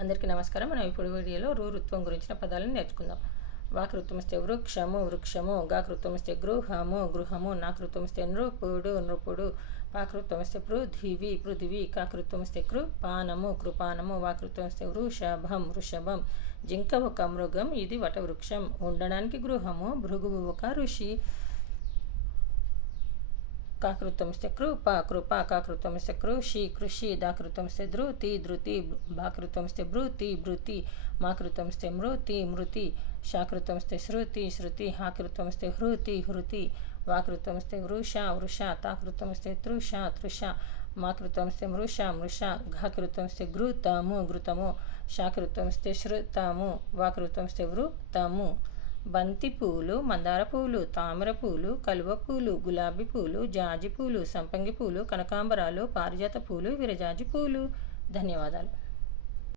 అందరికీ నమస్కారం. మనం ఇప్పుడు వీడియోలో ఋత్వం గురించిన పదాలను నేర్చుకుందాం. వాకృత్వమస్తే వృక్షము వృక్షము, గాకృత్వమస్తే గృహము గృహము, నాకృత్వమస్తే నృపుడు నృపుడు, పాకృత్వమస్తే పృథివీ పృథివీ, కాకృత్వమస్తే కృపానము కృపానము, వాకృత్వమస్తే వృషభం వృషభం. జింక ఒక మృగం, ఇది వటవృక్షం. ఉండడానికి గృహము, భృగువు ఒక ఋషి. కాకృత్వమస్తే కృప కృప, కాకృత్వమస్తే కృషి కృషి, దాకృత్వమస్తే ధృతి ధృతి, భాకృత్వమస్తే భృతి భృతి, మాకృత్వమస్తే మృతి మృతి, శాకృత్వమస్తే శృతి శృతి, హాకృత్వమస్తే హృతి హృతి, వాకృత్వమస్తే వృష వృష, తాకృత్వమస్తే తృష తృష, మాకృత్వమస్తే మృష మృష, ఘాకృత్వమస్తే ఘృతము ఘృతము, శాకృత్వమస్తే శ్రుతము, వాకృత్వమస్తే వృత్తము. బంతి పూలు, మందార పూలు, తామర పూలు, కలువ పూలు, గులాబీ పూలు, జాజి పూలు, సంపంగి పూలు, కనకాంబరాలు, పారిజాత పూలు, విరజాజి పూలు. ధన్యవాదాలు.